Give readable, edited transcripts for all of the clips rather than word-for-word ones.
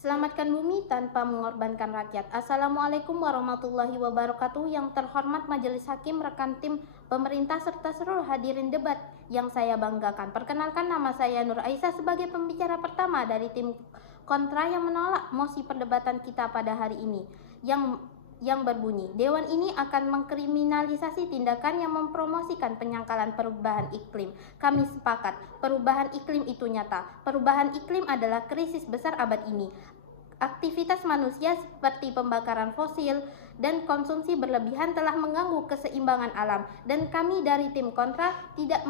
Selamatkan bumi tanpa mengorbankan rakyat. Assalamualaikum warahmatullahi wabarakatuh. Yang terhormat Majelis Hakim, rekan tim pemerintah, serta seluruh hadirin debat yang saya banggakan. Perkenalkan, nama saya Nur Aisyah sebagai pembicara pertama dari tim kontra yang menolak mosi perdebatan kita pada hari ini. Yang berbunyi, Dewan ini akan mengkriminalisasi tindakan yang mempromosikan penyangkalan perubahan iklim. Kami sepakat, perubahan iklim itu nyata. Perubahan iklim adalah krisis besar abad ini. Aktivitas manusia seperti pembakaran fosil dan konsumsi berlebihan telah mengganggu keseimbangan alam, dan kami dari tim kontra tidak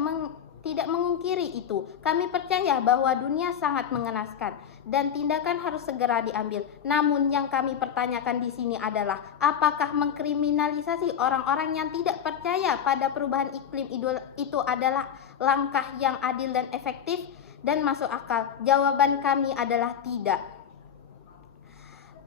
mengungkiri itu. Kami percaya bahwa dunia sangat mengenaskan dan tindakan harus segera diambil. Namun yang kami pertanyakan di sini adalah apakah mengkriminalisasi orang-orang yang tidak percaya pada perubahan iklim itu adalah langkah yang adil dan efektif dan masuk akal? Jawaban kami adalah tidak.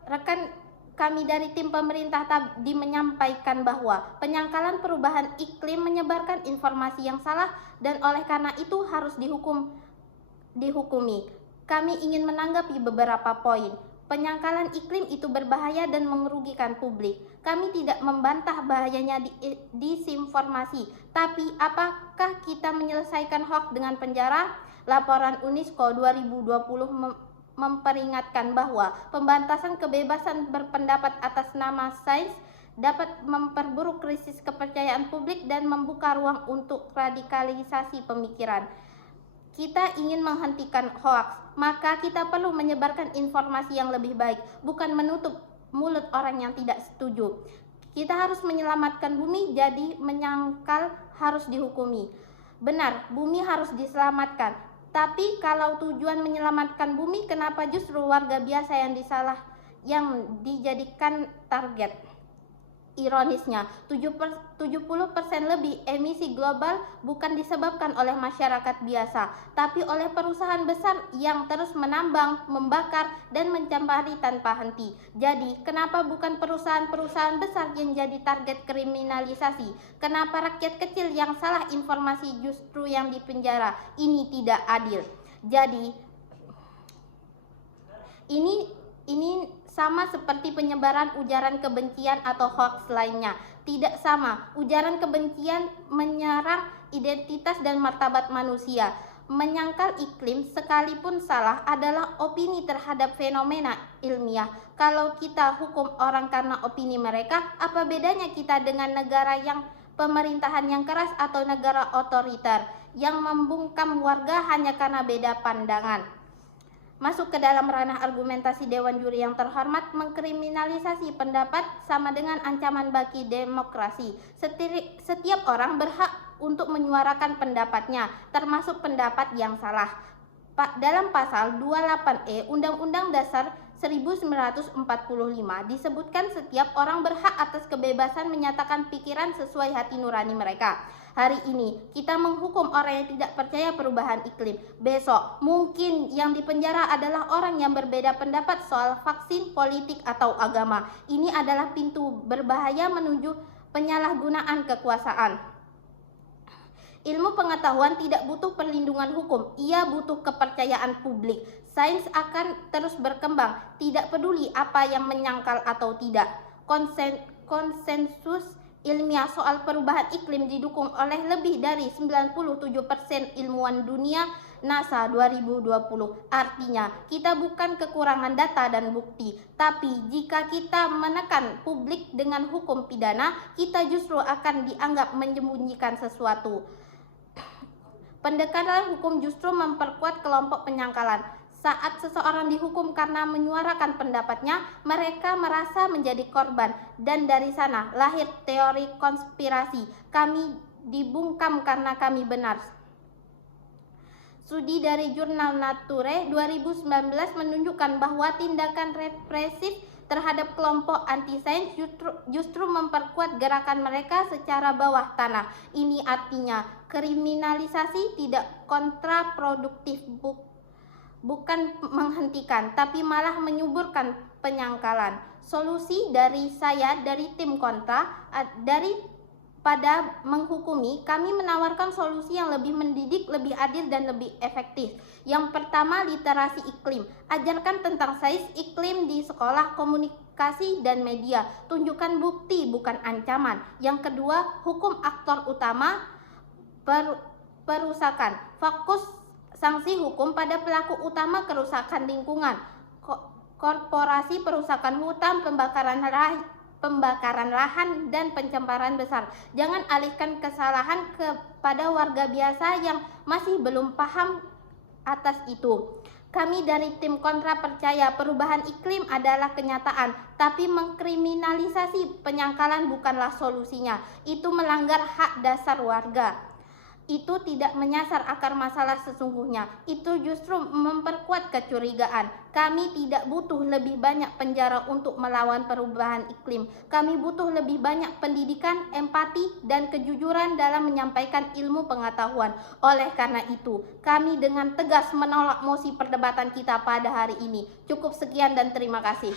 Rekan kami dari tim pemerintah tadi menyampaikan bahwa penyangkalan perubahan iklim menyebarkan informasi yang salah dan oleh karena itu harus dihukumi. Kami ingin menanggapi beberapa poin. Penyangkalan iklim itu berbahaya dan merugikan publik. Kami tidak membantah bahayanya disinformasi, tapi apakah kita menyelesaikan hoax dengan penjara? Laporan UNESCO 2020 memperingatkan bahwa pembatasan kebebasan berpendapat atas nama sains dapat memperburuk krisis kepercayaan publik dan membuka ruang untuk radikalisasi pemikiran. Kita ingin menghentikan hoaks, maka kita perlu menyebarkan informasi yang lebih baik, bukan menutup mulut orang yang tidak setuju. Kita harus menyelamatkan bumi, jadi menyangkal harus dihukumi. Benar, bumi harus diselamatkan. Tapi kalau tujuan menyelamatkan bumi, kenapa justru warga biasa yang dijadikan target? Ironisnya, 70% lebih emisi global bukan disebabkan oleh masyarakat biasa, tapi oleh perusahaan besar yang terus menambang, membakar, dan mencemari tanpa henti. Jadi, kenapa bukan perusahaan-perusahaan besar yang jadi target kriminalisasi? Kenapa rakyat kecil yang salah informasi justru yang dipenjara? Ini tidak adil. Jadi, ini sama seperti penyebaran ujaran kebencian atau hoax lainnya. Tidak sama. Ujaran kebencian menyerang identitas dan martabat manusia. Menyangkal iklim sekalipun salah adalah opini terhadap fenomena ilmiah. Kalau kita hukum orang karena opini mereka, apa bedanya kita dengan negara yang pemerintahan yang keras atau negara otoriter yang membungkam warga hanya karena beda pandangan? Masuk ke dalam ranah argumentasi Dewan Juri yang terhormat, mengkriminalisasi pendapat sama dengan ancaman bagi demokrasi. Setiap orang berhak untuk menyuarakan pendapatnya, termasuk pendapat yang salah. Dalam pasal 28E Undang-Undang Dasar 1945 disebutkan setiap orang berhak atas kebebasan menyatakan pikiran sesuai hati nurani mereka. Hari ini kita menghukum orang yang tidak percaya perubahan iklim. Besok mungkin yang dipenjara adalah orang yang berbeda pendapat soal vaksin, politik, atau agama. Ini adalah pintu berbahaya menuju penyalahgunaan kekuasaan. Ilmu pengetahuan tidak butuh perlindungan hukum, ia butuh kepercayaan publik. Sains akan terus berkembang, tidak peduli apa yang menyangkal atau tidak. Konsensus ilmiah soal perubahan iklim didukung oleh lebih dari 97% ilmuwan dunia NASA 2020. Artinya, kita bukan kekurangan data dan bukti, tapi jika kita menekan publik dengan hukum pidana, kita justru akan dianggap menyembunyikan sesuatu. Pendekatan hukum justru memperkuat kelompok penyangkalan. Saat seseorang dihukum karena menyuarakan pendapatnya, mereka merasa menjadi korban, dan dari sana lahir teori konspirasi. Kami dibungkam karena kami benar. Studi dari jurnal Nature 2019 menunjukkan bahwa tindakan represif terhadap kelompok anti-sains justru memperkuat gerakan mereka secara bawah tanah. Ini artinya kriminalisasi tidak kontraproduktif, bukan menghentikan, tapi malah menyuburkan penyangkalan. Solusi dari saya, dari tim kontra, dari pada menghukumi, kami menawarkan solusi yang lebih mendidik, lebih adil, dan lebih efektif. Yang pertama, literasi iklim. Ajarkan tentang sains iklim di sekolah, komunikasi, dan media. Tunjukkan bukti, bukan ancaman. Yang kedua, hukum aktor utama perusakan. Fokus sanksi hukum pada pelaku utama kerusakan lingkungan. Korporasi perusakan hutan, pembakaran lahan, dan pencemaran besar. Jangan alihkan kesalahan kepada warga biasa yang masih belum paham atas itu. Kami dari tim kontra percaya perubahan iklim adalah kenyataan, tapi mengkriminalisasi penyangkalan bukanlah solusinya. Itu melanggar hak dasar warga. Itu tidak menyasar akar masalah sesungguhnya. Itu justru memperkuat kecurigaan. Kami tidak butuh lebih banyak penjara untuk melawan perubahan iklim. Kami butuh lebih banyak pendidikan, empati, dan kejujuran dalam menyampaikan ilmu pengetahuan. Oleh karena itu, kami dengan tegas menolak mosi perdebatan kita pada hari ini. Cukup sekian dan terima kasih.